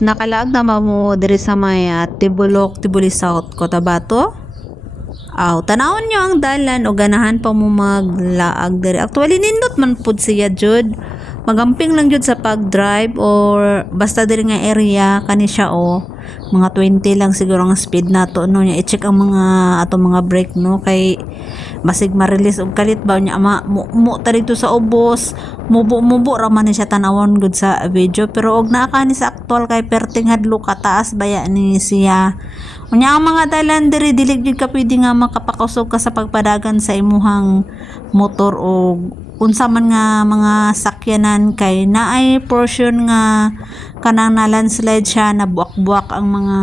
guys, nakalaag na mo diri sa may Tibulok, Tibuli South, Cotabato. Aw, tanawon nyo ang dalan o ganahan pa mo maglaag diri. Actually nindot man pud siya jud. Magamping lang jud sa pag-drive or basta diri nga area kani siya o mga 20 lang siguro ang speed nato no nya i-check ang mga ato mga brake no kay basig ma-release og kalit ba nya mo ta dito sa ubos mubo ra man ni siya tanawon gud sa video pero og naa ka ni sa actual kay perting hadlo ka taas baya ni siya unya ang mga dalan diri dili jud ka pwede nga makapakusog ka sa pagpadagan sa imuhang motor o unsa man nga mga sakyanan kay naay portion nga kanang na landslide siya na buak-buak ang mga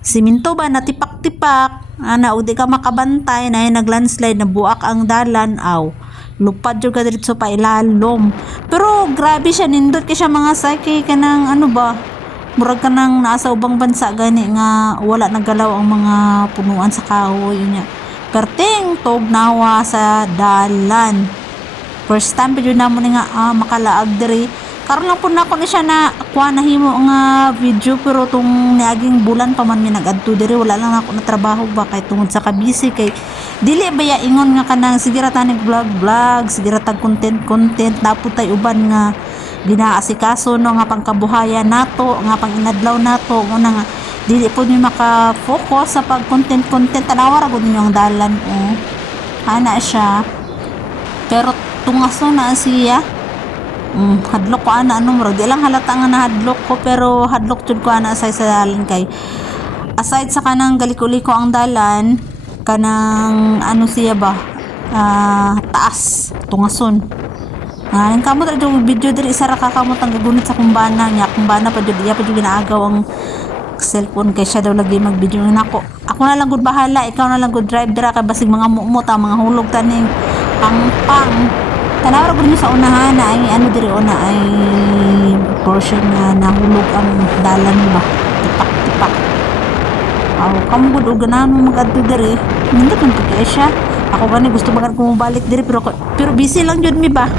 siminto ba natipak-tipak ana ug di ka makabantay na naglandslide na buak ang dalan aw lupad jud ka diretso pa ilalom pero grabe siya nindot kay siya mga sakay kanang ano ba murag kanang nasa ubang bansa gani nga wala nagalaw ang mga punuan sa kahoy nya perting tog nawa sa dalan first time pa na mo nga makalaag diri karon lang po na ako ni siya na kuha na himo nga video pero tong niaging bulan pa man mi nag-adto diri wala lang ako na trabaho ba kay tungod sa kabisi kay dili baya ingon nga kanang sige ra tanig vlog sige ra tag content naputay uban nga ginaasikaso no nga pangkabuhayan nato nga panginadlaw nato una nga dili po mi maka-focus sa pag content tanawa ra gud ninyo ang dalan ana siya pero tungaso na siya hadlok ko ana ano murag di lang halata nga nahadlok ko pero hadlok jud ko ana aside sa dalan kay aside sa kanang galiko-liko ang dalan kanang ano siya ba taas tungason ang kamot ra jud video diri isa ra ka kamot ang gagunit sa kumbana nya kumbana pa jud iya pa jud ginaagaw ang cellphone kay siya daw lagi mag-video nako ako na lang gud bahala ikaw na lang gud drive dira kay basig mga mumot mga hulog taning pang tanaw ra gud mo sa unahan na ay ano diri una ay portion nga nahulog ang dalan ba tipak aw kamo gud og ganahan mo mag-adto diri nindot man kay siya ako gani gusto magad ko mobalik diri pero busy lang jud mi ba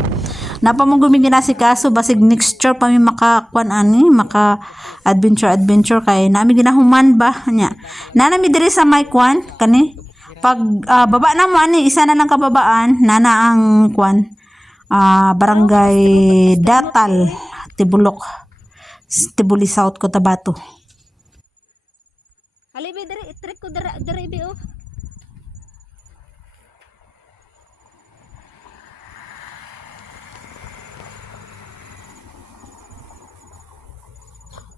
napa mo gumi ginasikaso basig next year pa mi makakuan ani maka adventure kay nami ginahuman ba nya nami diri sa may kuan kani pag baba na mo ani isa na lang kababaan nana ang kuan barangay Datal Tibulok Tibuli South Cotabato halibi diri itrik ko diri bi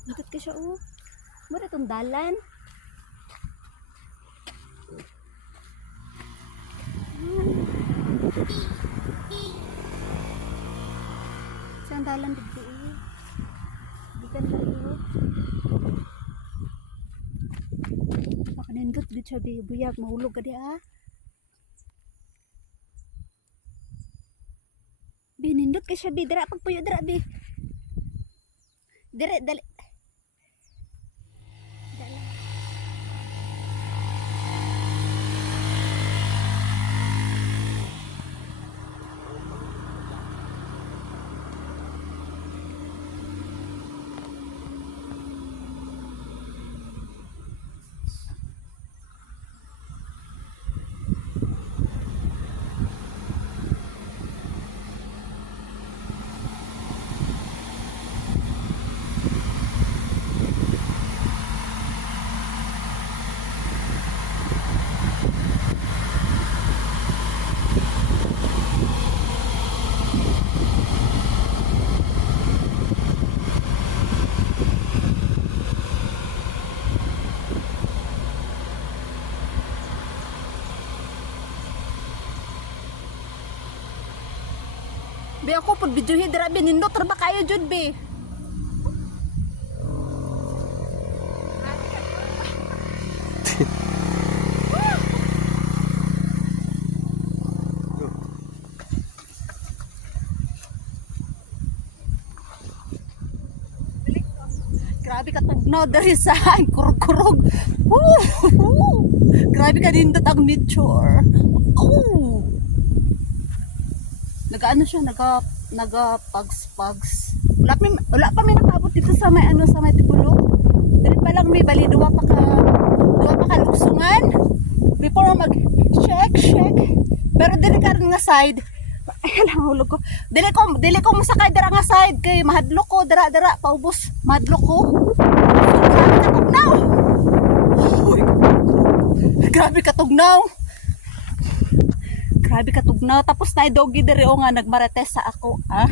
Bakit ka siya mura itong dalan saan dalan dito di kan tayo makanindot dito siya buyag mahulog ka di binindot ka siya dira pagpuyo dira dali Be ako pud videohi dira be nindot ra ba kayo jud be. Grabe ka tugnaw diri sa kurog-kurog. Grabe ka nindot ang nature. Nagaano siya, nagapags-pags. Wala pa may nakaabot dito sa may ano sa may Tipulok. Dili pa lang may bali duwa pa ka luksungan before mag check. Pero dili karon nga side. Ay lang hulog ko. Dili ko masakay dira nga side kay mahadlok ko dira paubos. Mahadlok ko. Grabe ka tugnaw. Grabe ka tugnaw. Tapos na doggy diri o nga nagmarites sa ako, ah.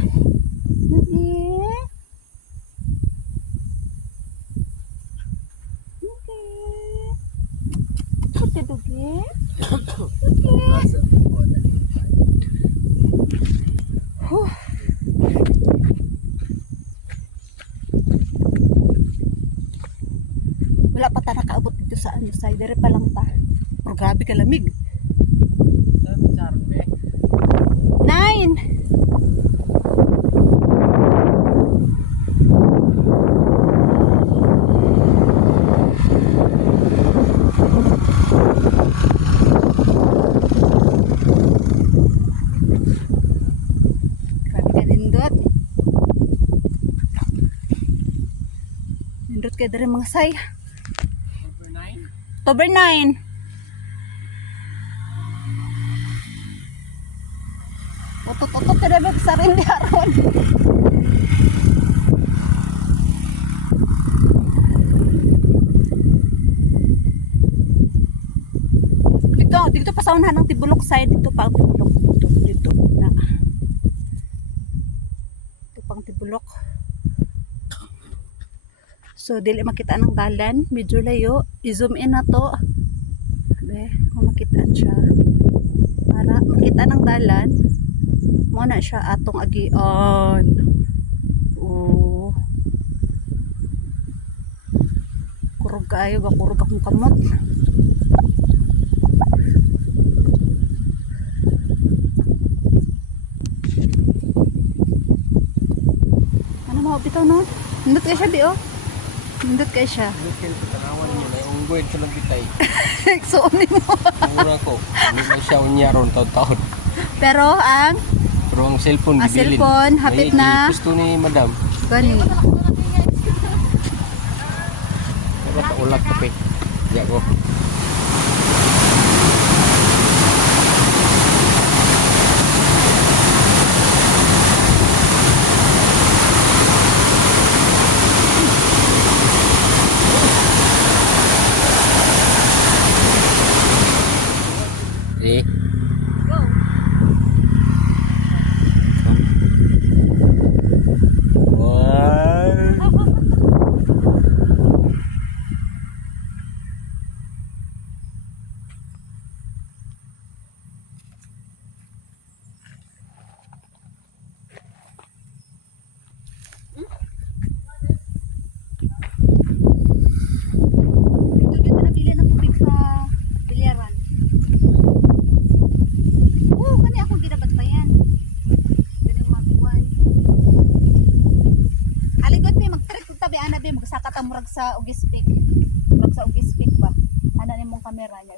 Okay, doggy. Wala pa ta nakaabot dito sa ano side dere pa lang ta. Pero grabe ka lamig. 9. Grabe ka nindot. Nindot ka dere mga say. October 9. Utot-utot ka na sa rin di aron. Dito pa sa unahan ng Tibulok side. Dito pa ang Tibulok. Dito na. Dito pang Tibulok. So, dili makita ng dalan. Medyo layo. I-zoom in na to. Sabi, kung makitaan siya. Para makita ng dalan, muna siya atong agion. Oh. Kurog kaayo ba? Kurog akong kamot. Ano mo bitaw no? Nindot kayo siya, Bio? Nindot kayo siya. Lukil ko tanawan niyo na yung unggoy sa lagitay. Suunin mo. Mura ko. Hindi na siya unyaron taon-taon. Pero ang cellphone gibilin. cellphone, hapit na. Gusto ni madam. Gani. Wala ka ulat kape. Ya ko. Eh. Ito dito nabili ng tubig sa bilyaran. Oo, kani akong ginabantayan. Dali mga buwan. Aligot may mag-trip kung tabi ana be magsakat ang murag sa Ugispik. Murag sa Ugispik ba? Ana nimong kamera niya.